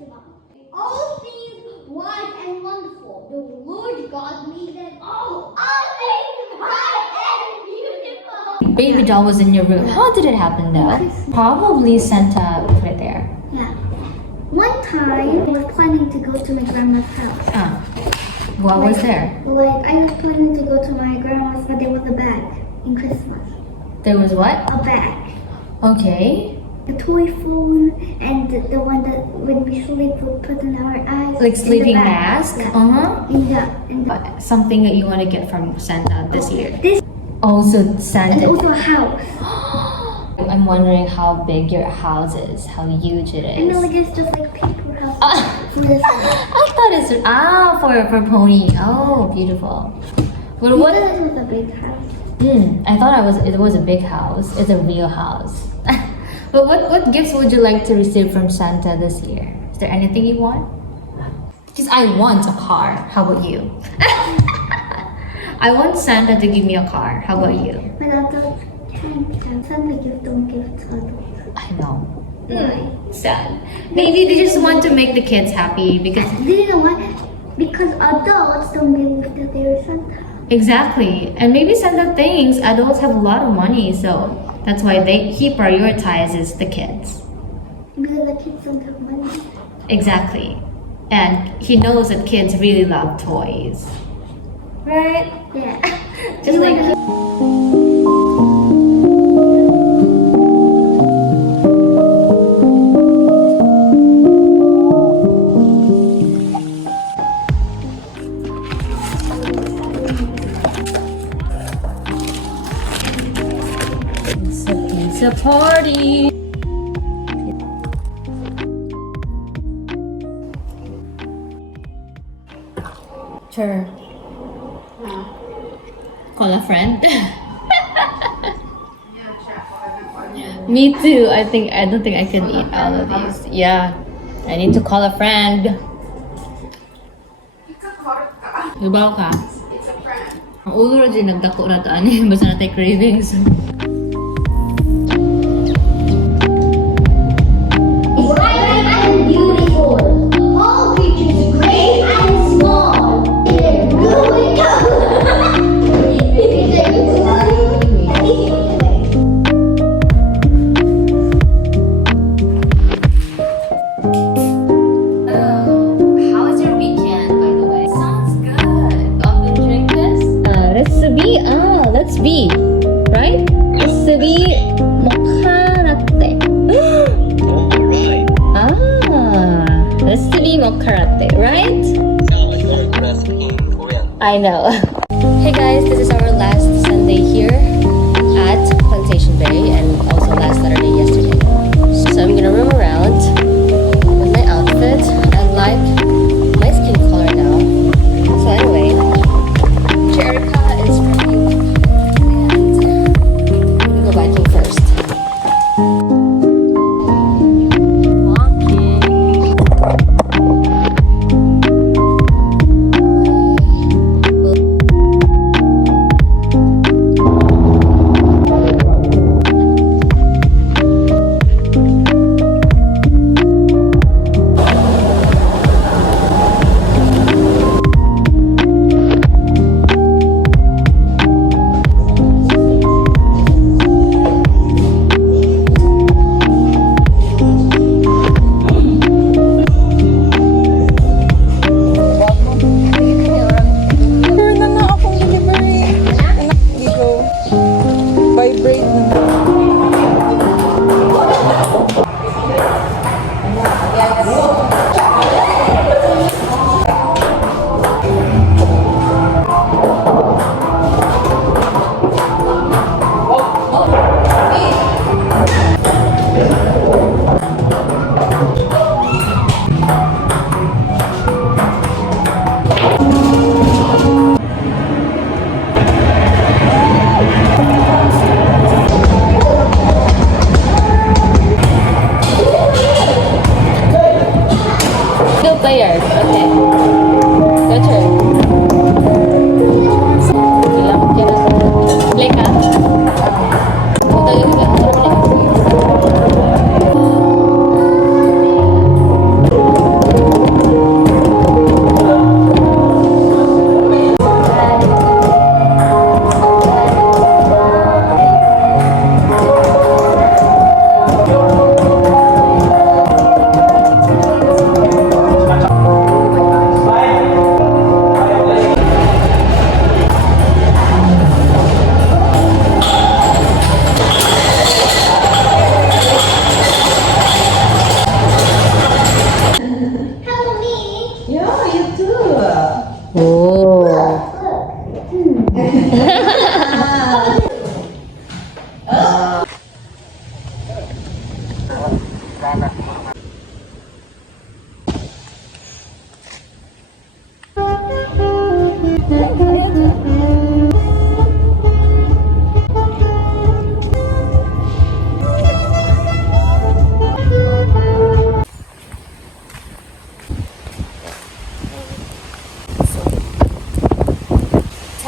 Christmas. All things wise and wonderful. The Lord God made them all. All things bright and beautiful. Baby doll was in your room. How did it happen though? Probably Santa put it there. Yeah. One time, I was planning to go to my grandma's house. What was there? Like, I was planning to go to my grandma's, but there was a bag in Christmas. There was what? A bag. Okay. A toy phone and the one that when we sleep we put in our eyes. Like sleeping mask? Yeah. In the Something that you want to get from Santa this year. This Also and Santa. also a house. I'm wondering how big your house is, how huge it And is. like it's just like paper house. From this one. I thought it's for pony. Oh, beautiful. But You what? thought it was a big house. I thought it was a big house. It's a real house. But what gifts would you like to receive from Santa this year? Is there anything you want? Because I want a car. How about you? I want Santa to give me a car. How about you? But adults can't. Santa gift don't give to adults. I know. Why? Sad. Maybe they just want to make the kids happy because Do you know why? Because adults don't believe that there is Santa. exactly. And maybe Santa thinks adults have a lot of money, so that's why he prioritizes the kids. Because the kids don't have money. Exactly. And he knows that kids really love toys. Right? Yeah. Just like it's a party. Sure. Call a friend. Me too. I don't think I can eat all of these. Yeah. I need to call a friend. Ibaw ka? Ang ulo rin nagdako na taan. Basta na tayo cravings. Bright and beautiful. All creatures great and small. They're going How was your weekend, by the way? Sounds good. Often drink this? Recipe? Let's be. Right? Recipe mocha latte. Recipe mocha latte, right? I know. Hey guys, this is our last Sunday here at Plantation Bay and also last Saturday yesterday. So I'm gonna roam around with my outfit. I like my skin color now. So anyway, Erica is from you and we go biking first.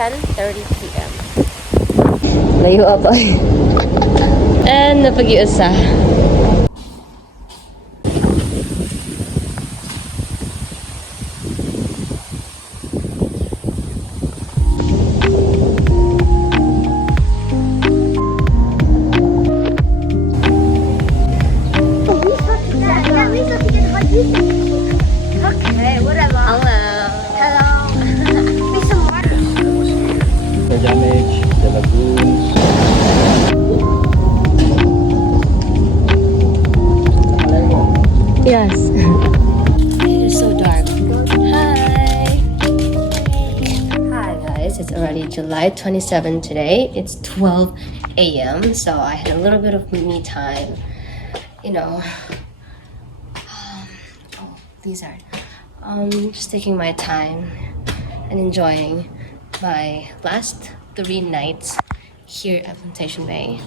10:30 p.m. Layo pa. And napag-iusa. Okay, whatever. Hello. Hello. Make some water. For damage, the lagoons. Yes. It is so dark. Hi. Hi guys, it's already July 27 today. It's 12 a.m. So I had a little bit of me time. You know. Oh, these are. Just taking my time and enjoying my last 3 nights here at Plantation Bay.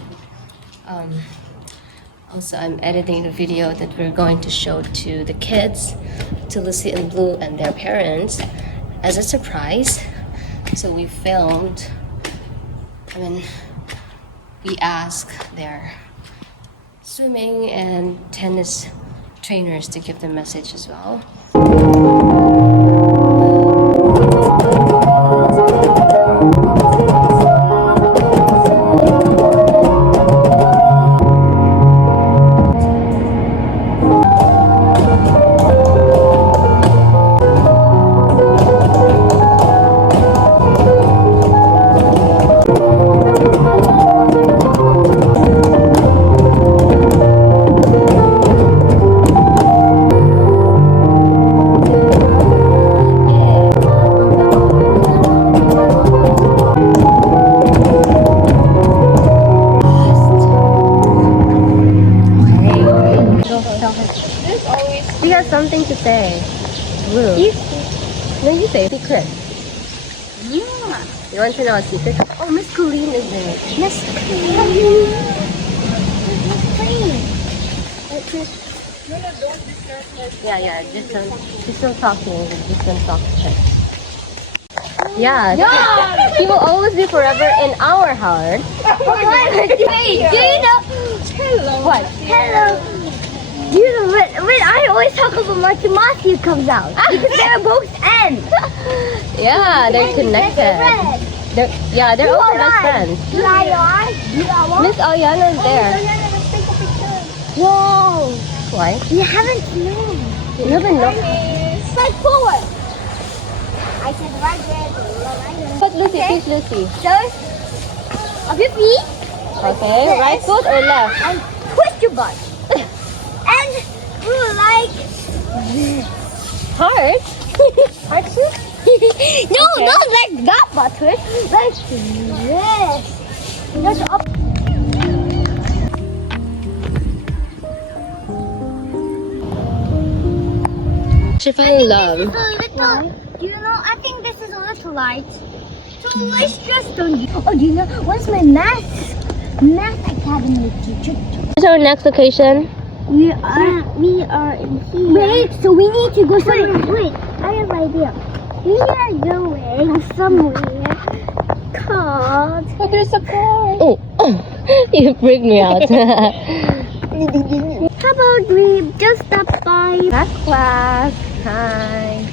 Also, I'm editing the video that we're going to show to the kids, to Lucy and Blue and their parents, as a surprise. So we filmed, we asked their swimming and tennis trainers to give the message as well. We have something to say. Blue. No, you say secret. Yeah. You want to know a secret? Oh, Miss Colleen is there. Miss Clean. Yeah, just don't talking. Just don't talk to her. Yeah. She will always be forever in our heart. Wait, do you know? Hello. What? Hello. Do you know when I always talk about Marty Matthew comes out because they're both ends. Yeah, they're connected. They're also best friends. Miss Ayana is there. Whoa. Why? You haven't known. You haven't known. Straight forward. I said right. But Lucy, please Lucy. First, up your feet. Okay, right foot or left? And twist your butt. And we will like Heart? Heart too? no, Okay. not like that butt twist. Like this. That's up. She fell in love. This is a little, you know, I think this is a little light. So let's just don't. Oh, do you know what's my math academy teacher? What's our next location? We are in here. Wait, so we need to go somewhere. Wait, I have an idea. We are going somewhere called. Oh, there's a car. Oh, you freaked me out. How about we just stop by Class. Hi.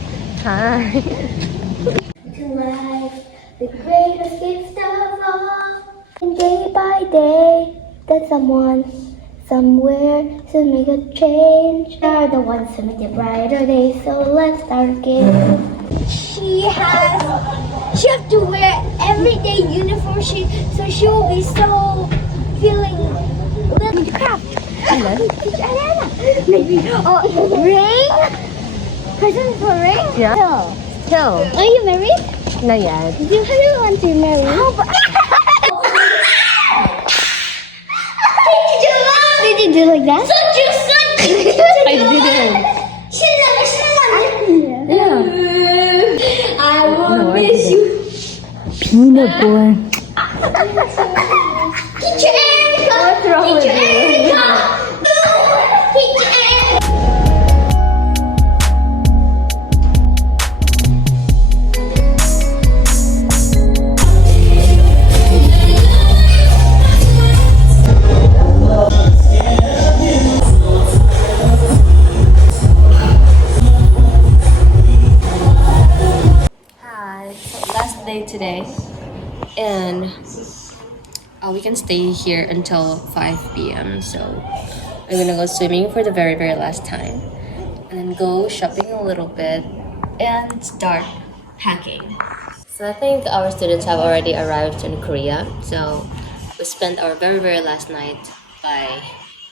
to life, the greatest gift of all. And day by day, that someone somewhere to make a change. We are the ones to make it brighter days, so let's start again. She has to wear everyday uniform, so she will be so feeling little craft. Maybe ring? Present for ring? Yeah. Chill. Are you married? Not yet. Do you really want to marry? How about Did you do like that? I didn't. Yeah. I will No, I miss didn't. you. Peanut boy. Teacher Erica! What's wrong with Teacher you? Erica! Teacher Erica! today, and we can stay here until 5 p.m. So I'm gonna go swimming for the very last time, and then go shopping a little bit and start packing. So I think our students have already arrived in Korea. So we spent our very last night by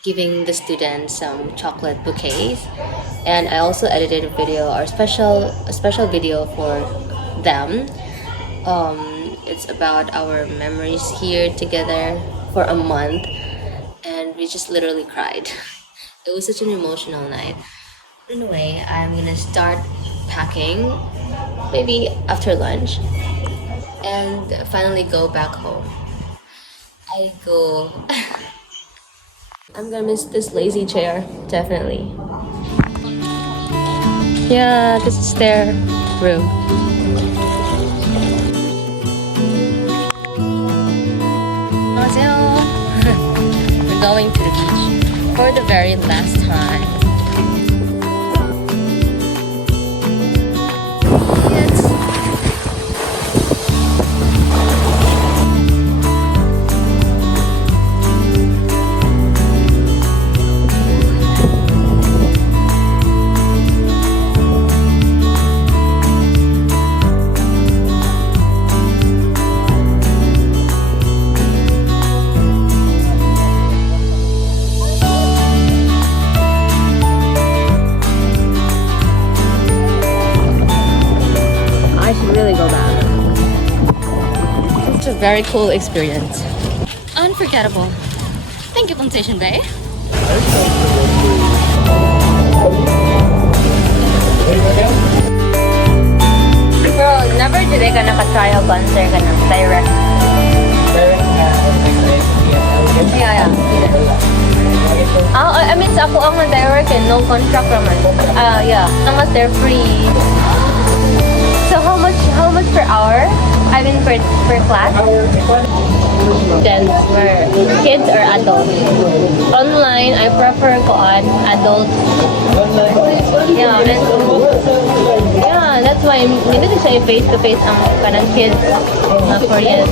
giving the students some chocolate bouquets, and I also edited a video, a special video for them. It's about our memories here together for a month, and we just literally cried. It was such an emotional night. Anyway, I'm gonna start packing maybe after lunch and finally go back home. I'm gonna miss this lazy chair, definitely. Yeah, this is their room. 안녕하세요. We're going to the beach for the very last time. I should really go back. It's a very cool experience. Unforgettable. Thank you, Plantation Bay. Bro, never did I gonna trial concert ka ng direct. Yeah. I mean, sa ako ang direct and no contract naman. Yeah. Unless they're free. So how much per hour? I mean per class? Then where kids or adults? Online, I prefer ko on adults. Yeah, that's why hindi na siya face to face ang kanang kids na Korean.